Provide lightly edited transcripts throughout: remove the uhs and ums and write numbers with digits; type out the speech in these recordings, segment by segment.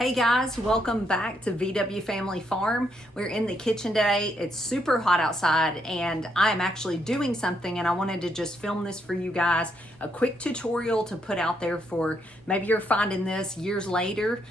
Hey guys, welcome back to VW Family Farm. We're in the kitchen today. It's super hot outside and I'm actually doing something, and I wanted to just film this for you guys. A quick tutorial to put out there for maybe you're finding this years later.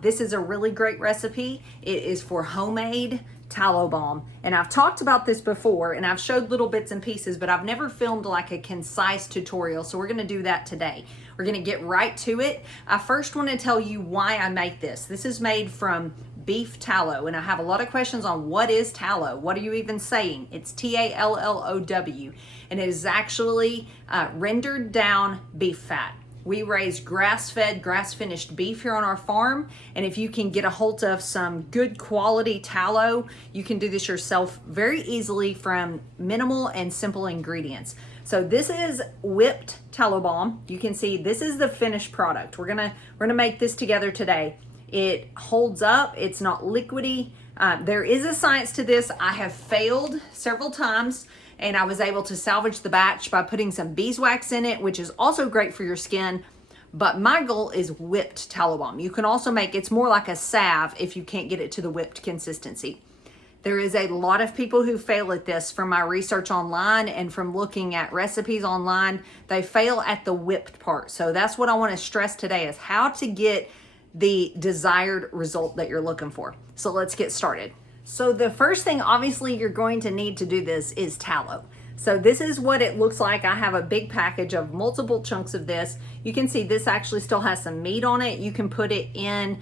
This is a really great recipe. It is for homemade tallow balm, and I've talked about this before and I've showed little bits and pieces, but I've never filmed like a concise tutorial, so we're going to do that today. We're going to get right to it. I first want to tell you why I make this. This is made from beef tallow, and I have a lot of questions on what is tallow. What are you even saying? It's Tallow, and it is actually rendered down beef fat. We raise grass-fed, grass-finished beef here on our farm, and if you can get a hold of some good quality tallow, you can do this yourself very easily from minimal and simple ingredients. So this is whipped tallow balm. You can see this is the finished product. We're gonna make this together today. It holds up. It's not liquidy. There is a science to this. I have failed several times, and I was able to salvage the batch by putting some beeswax in it, which is also great for your skin. But my goal is whipped tallow balm. You can also make, it's more like a salve if you can't get it to the whipped consistency. There is a lot of people who fail at this from my research online and from looking at recipes online. They fail at the whipped part. So that's what I want to stress today, is how to get the desired result that you're looking for. So let's get started. So the first thing, obviously, you're going to need to do this is tallow. So this is what it looks like. I have a big package of multiple chunks of this. You can see this actually still has some meat on it. You can put it in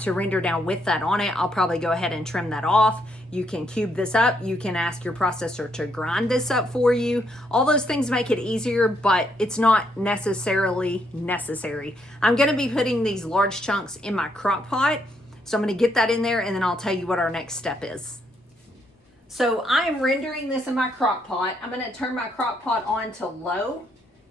to render down with that on it. I'll probably go ahead and trim that off. You can cube this up. You can ask your processor to grind this up for you. All those things make it easier, but it's not necessarily necessary. I'm gonna be putting these large chunks in my crock pot. So I'm gonna get that in there, and then I'll tell you what our next step is. So I am rendering this in my crock pot. I'm gonna turn my crock pot on to low.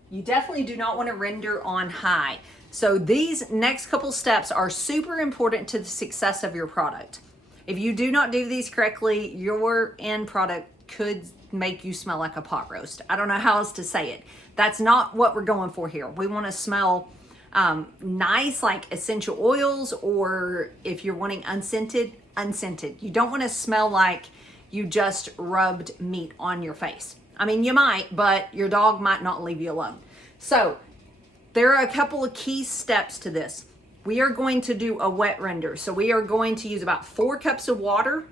You definitely do not wanna render on high. So these next couple steps are super important to the success of your product. If you do not do these correctly, your end product could make you smell like a pot roast. I don't know how else to say it. That's not what we're going for here. We wanna smell nice, like essential oils, or if you're wanting unscented, unscented. You don't wanna smell like you just rubbed meat on your face. I mean, you might, but your dog might not leave you alone. So there are a couple of key steps to this. We are going to do a wet render. So we are going to use about 4 cups of water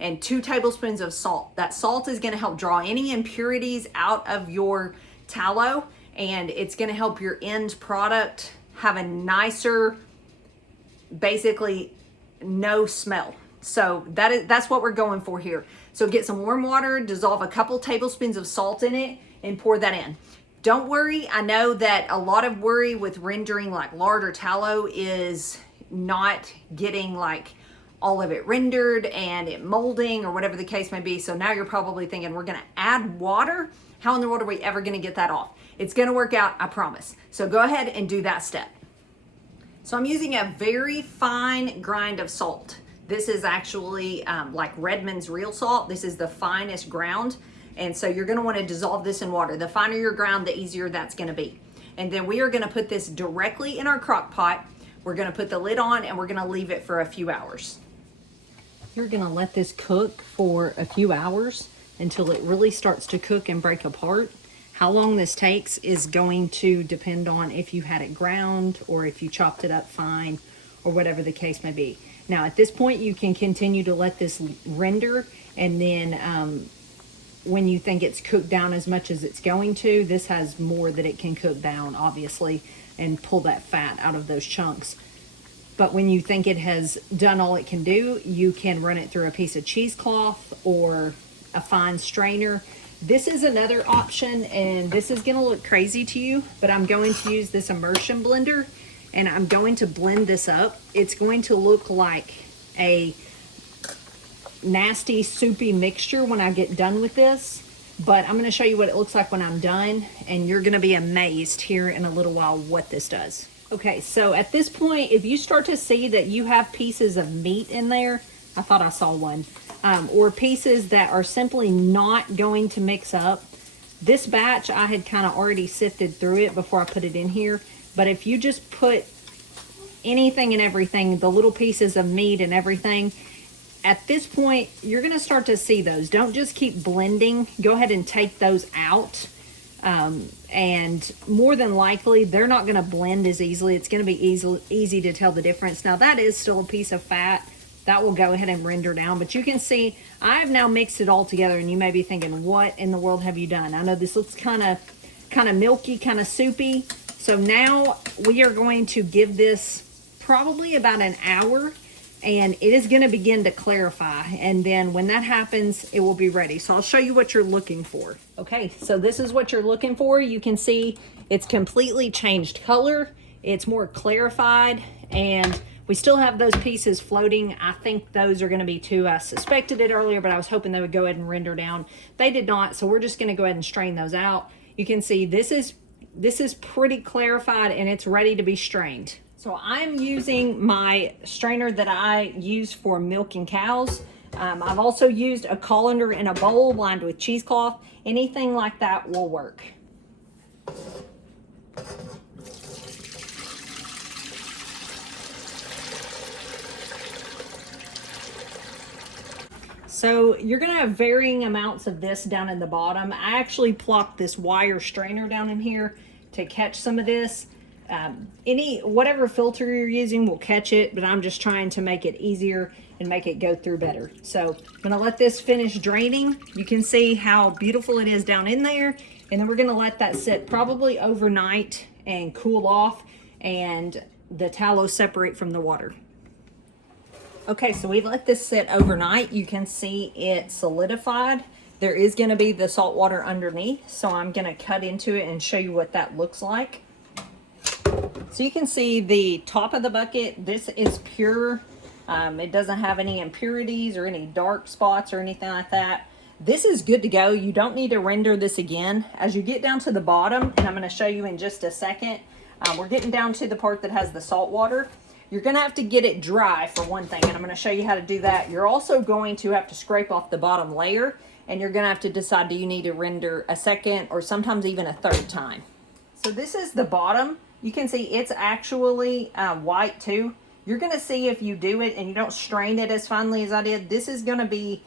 and 2 tablespoons of salt. That salt is gonna help draw any impurities out of your tallow, and it's gonna help your end product have a nicer, basically no smell. So that's what we're going for here. So get some warm water, dissolve a couple tablespoons of salt in it, and pour that in. Don't worry, I know that a lot of worry with rendering like lard or tallow is not getting like all of it rendered and it molding or whatever the case may be. So now you're probably thinking, we're gonna add water? How in the world are we ever gonna get that off? It's gonna work out, I promise. So go ahead and do that step. So I'm using a very fine grind of salt. This is actually like Redmond's real salt. This is the finest ground. And so you're gonna wanna dissolve this in water. The finer your ground, the easier that's gonna be. And then we are gonna put this directly in our crock pot. We're gonna put the lid on and we're gonna leave it for a few hours. You're gonna let this cook for a few hours until it really starts to cook and break apart. How long this takes is going to depend on if you had it ground or if you chopped it up fine or whatever the case may be. Now at this point you can continue to let this render, and then when you think it's cooked down as much as it's going to, this has more that it can cook down obviously and pull that fat out of those chunks. But when you think it has done all it can do, you can run it through a piece of cheesecloth or a fine strainer. This is another option, and this is gonna look crazy to you, but I'm going to use this immersion blender and I'm going to blend this up. It's going to look like a nasty soupy mixture when I get done with this, but I'm gonna show you what it looks like when I'm done, and you're gonna be amazed here in a little while what this does. Okay, so at this point, if you start to see that you have pieces of meat in there, I thought I saw one, or pieces that are simply not going to mix up, this batch I had kind of already sifted through it before I put it in here, but if you just put anything and everything, the little pieces of meat and everything. At this point, you're going to start to see those. Don't just keep blending. Go ahead and take those out. And more than likely, they're not going to blend as easily. It's going to be easy to tell the difference. Now, that is still a piece of fat. That will go ahead and render down. But you can see, I've now mixed it all together. And you may be thinking, what in the world have you done? I know this looks kind of milky, kind of soupy. So now we are going to give this probably about an hour. And it is going to begin to clarify. And then when that happens, it will be ready. So I'll show you what you're looking for. Okay, so this is what you're looking for. You can see it's completely changed color. It's more clarified. And we still have those pieces floating. I think those are going to be too. I suspected it earlier, but I was hoping they would go ahead and render down. They did not. So we're just going to go ahead and strain those out. You can see this is pretty clarified and it's ready to be strained. So I'm using my strainer that I use for milking cows. I've also used a colander in a bowl lined with cheesecloth. Anything like that will work. So you're going to have varying amounts of this down in the bottom. I actually plopped this wire strainer down in here to catch some of this. Whatever filter you're using will catch it, but I'm just trying to make it easier and make it go through better. So I'm gonna let this finish draining. You can see how beautiful it is down in there. And then we're gonna let that sit probably overnight and cool off and the tallow separate from the water. Okay, so we let this sit overnight. You can see it solidified. There is gonna be the salt water underneath. So I'm gonna cut into it and show you what that looks like. So you can see the top of the bucket, this is pure. It doesn't have any impurities or any dark spots or anything like that. This is good to go. You don't need to render this again. As you get down to the bottom, and I'm going to show you in just a second, we're getting down to the part that has the salt water. You're going to have to get it dry for one thing, and I'm going to show you how to do that. You're also going to have to scrape off the bottom layer, and you're going to have to decide, do you need to render a second or sometimes even a third time. So this is the bottom. You can see it's actually white too. You're going to see if you do it and you don't strain it as finely as I did, this is going to be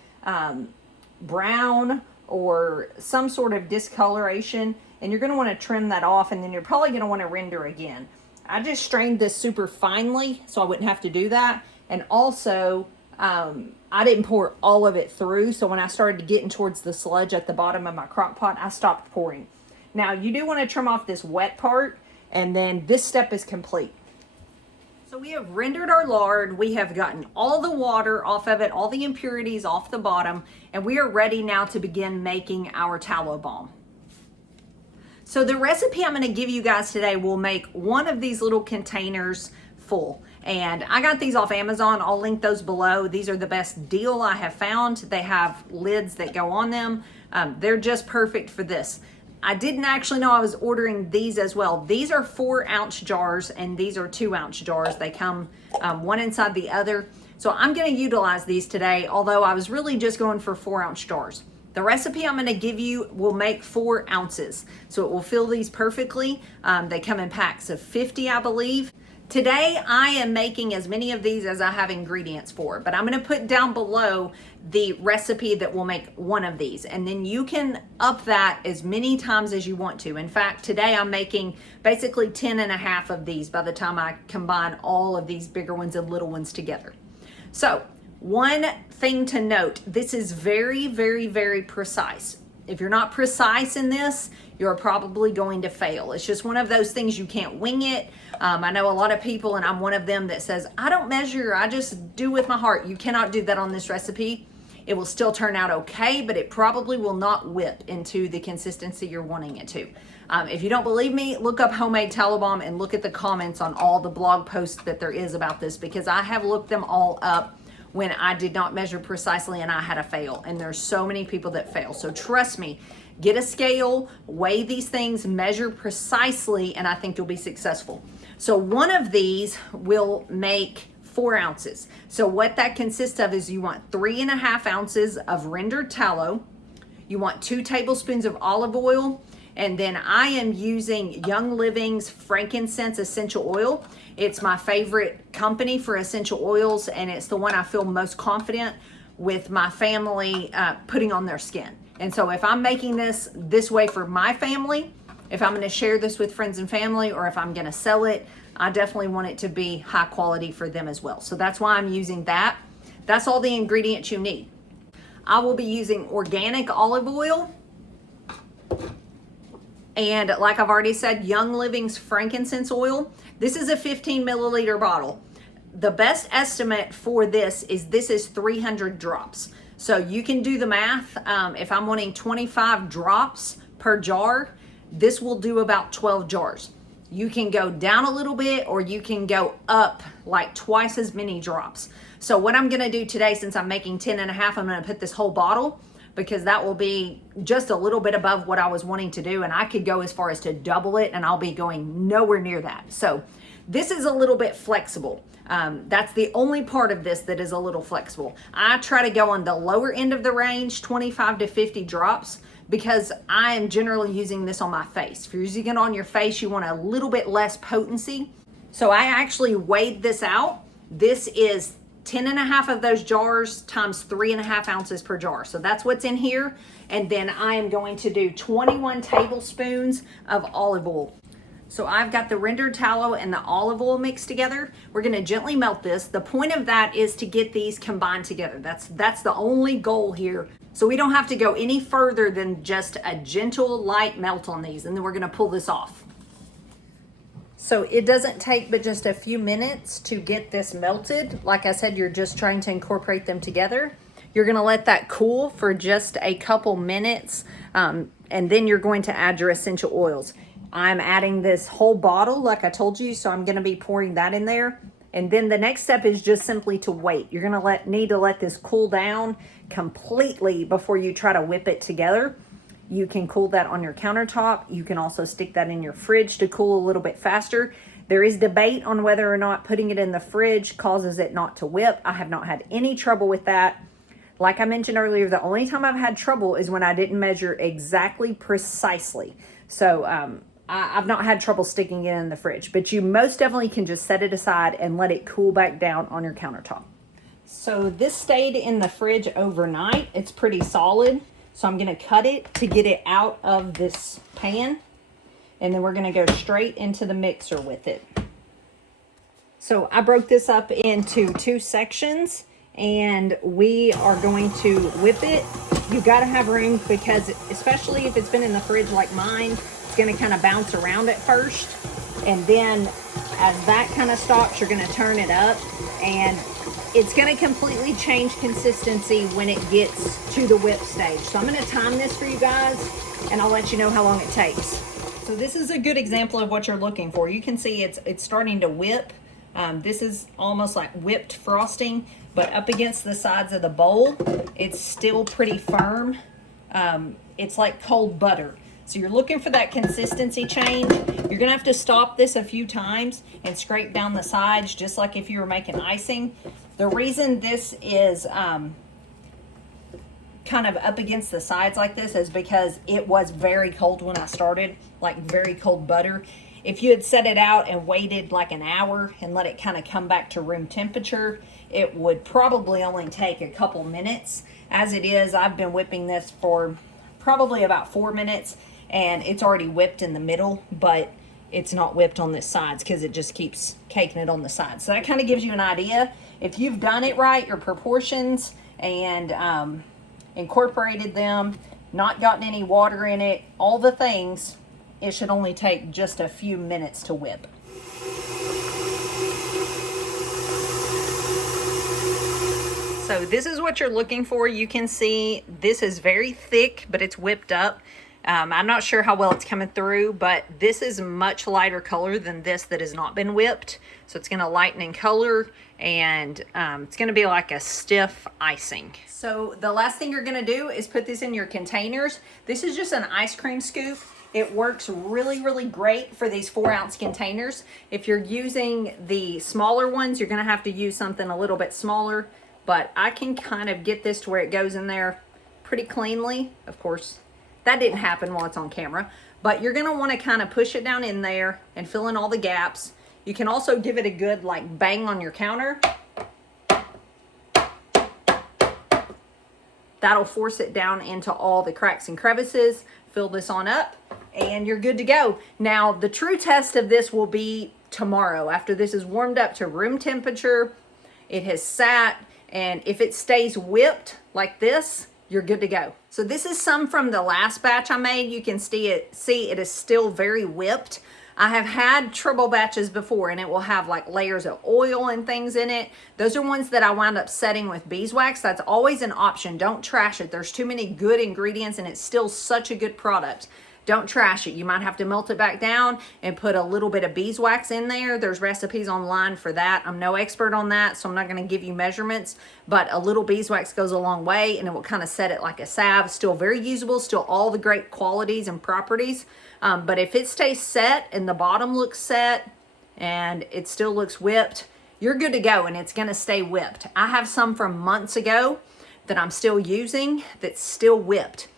brown or some sort of discoloration, and you're going to want to trim that off, and then you're probably going to want to render again. I just strained this super finely so I wouldn't have to do that. And also, I didn't pour all of it through, so when I started getting towards the sludge at the bottom of my crock pot, I stopped pouring. Now, you do want to trim off this wet part, and then this step is complete. So we have rendered our lard. We have gotten all the water off of it, all the impurities off the bottom, and we are ready now to begin making our tallow balm. So the recipe I'm going to give you guys today will make one of these little containers full. And I got these off Amazon. I'll link those below. These are the best deal I have found. They have lids that go on them. They're just perfect for this. I didn't actually know I was ordering these as well. These are 4-ounce jars and these are 2-ounce jars. They come one inside the other. So I'm going to utilize these today, although I was really just going for 4-ounce jars. The recipe I'm going to give you will make 4 ounces. So it will fill these perfectly. They come in packs of 50, I believe. Today, I am making as many of these as I have ingredients for, but I'm going to put down below the recipe that will make one of these, and then you can up that as many times as you want to. In fact, today I'm making basically 10 and a half of these by the time I combine all of these bigger ones and little ones together. So, one thing to note, this is very, very, very precise. If you're not precise in this, you're probably going to fail. It's just one of those things, you can't wing it. I know a lot of people, and I'm one of them, that says, I don't measure, I just do with my heart. You cannot do that on this recipe. It will still turn out okay, but it probably will not whip into the consistency you're wanting it to. If you don't believe me, look up homemade tallow balm and look at the comments on all the blog posts that there is about this, because I have looked them all up when I did not measure precisely and I had a fail. And there's so many people that fail. So trust me, get a scale, weigh these things, measure precisely, and I think you'll be successful. So one of these will make 4 ounces. So what that consists of is you want 3.5 ounces of rendered tallow. You want 2 tablespoons of olive oil. And then I am using Young Living's Frankincense Essential Oil. It's my favorite company for essential oils, and it's the one I feel most confident with my family putting on their skin. And so if I'm making this way for my family, if I'm going to share this with friends and family, or if I'm going to sell it, I definitely want it to be high quality for them as well. So that's why I'm using that. That's all the ingredients you need. I will be using organic olive oil. And like I've already said, Young Living's frankincense oil. This is a 15 milliliter bottle. The best estimate for this is 300 drops. So you can do the math. If I'm wanting 25 drops per jar, this will do about 12 jars. You can go down a little bit, or you can go up like twice as many drops. So what I'm gonna do today, since I'm making 10 and a half, I'm gonna put this whole bottle, because that will be just a little bit above what I was wanting to do. And I could go as far as to double it, and I'll be going nowhere near that. So this is a little bit flexible. That's the only part of this that is a little flexible. I try to go on the lower end of the range, 25 to 50 drops, because I am generally using this on my face. If you're using it on your face, you want a little bit less potency. So I actually weighed this out. This is 10 and a half of those jars times 3.5 ounces per jar. So that's what's in here. And then I am going to do 21 tablespoons of olive oil. So I've got the rendered tallow and the olive oil mixed together. We're gonna gently melt this. The point of that is to get these combined together. That's the only goal here. So we don't have to go any further than just a gentle light melt on these, and then we're gonna pull this off. So it doesn't take but just a few minutes to get this melted. Like I said, you're just trying to incorporate them together. You're gonna let that cool for just a couple minutes, and then you're going to add your essential oils. I'm adding this whole bottle like I told you, so I'm gonna be pouring that in there. And then the next step is just simply to wait. You're gonna need to let this cool down completely before you try to whip it together. You can cool that on your countertop. You can also stick that in your fridge to cool a little bit faster. There is debate on whether or not putting it in the fridge causes it not to whip. I have not had any trouble with that. Like I mentioned earlier, the only time I've had trouble is when I didn't measure exactly precisely. So I've not had trouble sticking it in the fridge, but you most definitely can just set it aside and let it cool back down on your countertop. So this stayed in the fridge overnight. It's pretty solid. So I'm gonna cut it to get it out of this pan, and then we're gonna go straight into the mixer with it. So I broke this up into 2 sections, and we are going to whip it. You gotta have room, because especially if it's been in the fridge like mine, it's gonna kind of bounce around at first. And then as that kind of stops, you're gonna turn it up, and it's gonna completely change consistency when it gets to the whip stage. So I'm gonna time this for you guys, and I'll let you know how long it takes. So this is a good example of what you're looking for. You can see it's starting to whip. This is almost like whipped frosting, but up against the sides of the bowl, it's still pretty firm. It's like cold butter. So you're looking for that consistency change. You're gonna have to stop this a few times and scrape down the sides, just like if you were making icing. The reason this is kind of up against the sides like this is because it was very cold when I started, like very cold butter. If you had set it out and waited like an hour and let it kind of come back to room temperature, it would probably only take a couple minutes. As it is, I've been whipping this for probably about 4 minutes, and it's already whipped in the middle, but it's not whipped on the sides because it just keeps caking it on the sides. So that kind of gives you an idea. If you've done it right, your proportions, and incorporated them, not gotten any water in it, all the things, it should only take just a few minutes to whip. So this is what you're looking for. You can see this is very thick, but it's whipped up. I'm not sure how well it's coming through, but this is much lighter color than this that has not been whipped. So it's gonna lighten in color, and it's gonna be like a stiff icing. So the last thing you're gonna do is put this in your containers. This is just an ice cream scoop. It works really, really great for these 4-ounce containers. If you're using the smaller ones, you're gonna have to use something a little bit smaller, but I can kind of get this to where it goes in there pretty cleanly. Of course, That didn't happen while it's on camera, but you're gonna wanna kind of push it down in there and fill in all the gaps. You can also give it a good like bang on your counter. That'll force it down into all the cracks and crevices. Fill this on up and you're good to go. Now, the true test of this will be tomorrow after this is warmed up to room temperature. It has sat, and if it stays whipped like this, you're good to go. So this is some from the last batch I made. You can see it is still very whipped. I have had trouble batches before and it will have like layers of oil and things in it. Those are ones that I wound up setting with beeswax. That's always an option. Don't trash it. There's too many good ingredients and it's still such a good product. Don't trash it. You might have to melt it back down and put a little bit of beeswax in there. There's recipes online for that. I'm no expert on that, so I'm not going to give you measurements, but a little beeswax goes a long way and it will kind of set it like a salve. Still very usable, still all the great qualities and properties. But if it stays set and the bottom looks set and it still looks whipped, you're good to go and it's going to stay whipped. I have some from months ago that I'm still using that's still whipped.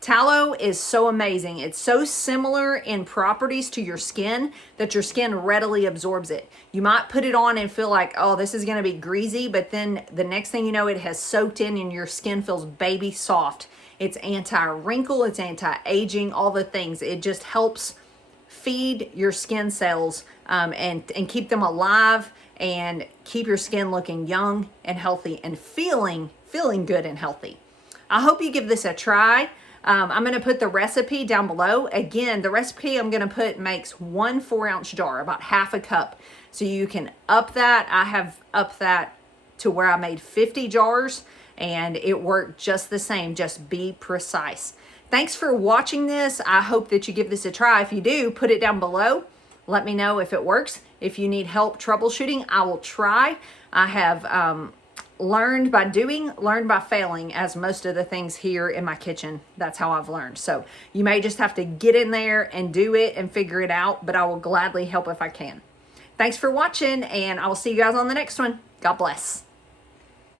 Tallow is so amazing. It's so similar in properties to your skin that your skin readily absorbs it. You might put it on and feel like, oh, this is gonna be greasy, but then the next thing you know, it has soaked in and your skin feels baby soft. It's anti-wrinkle, it's anti-aging, all the things. It just helps feed your skin cells and keep them alive and keep your skin looking young and healthy and feeling good and healthy. I hope you give this a try. I'm going to put the recipe down below. Again, the recipe I'm going to put makes 1 4-ounce jar, about half a cup. So you can up that. I have upped that to where I made 50 jars and it worked just the same. Just be precise. Thanks for watching this. I hope that you give this a try. If you do, put it down below. Let me know if it works. If you need help troubleshooting, I will try. I have learned by doing, learned by failing, as most of the things here in my kitchen. That's how I've learned. So you may just have to get in there and do it and figure it out, but I will gladly help if I can. Thanks for watching, and I will see you guys on the next one. God bless.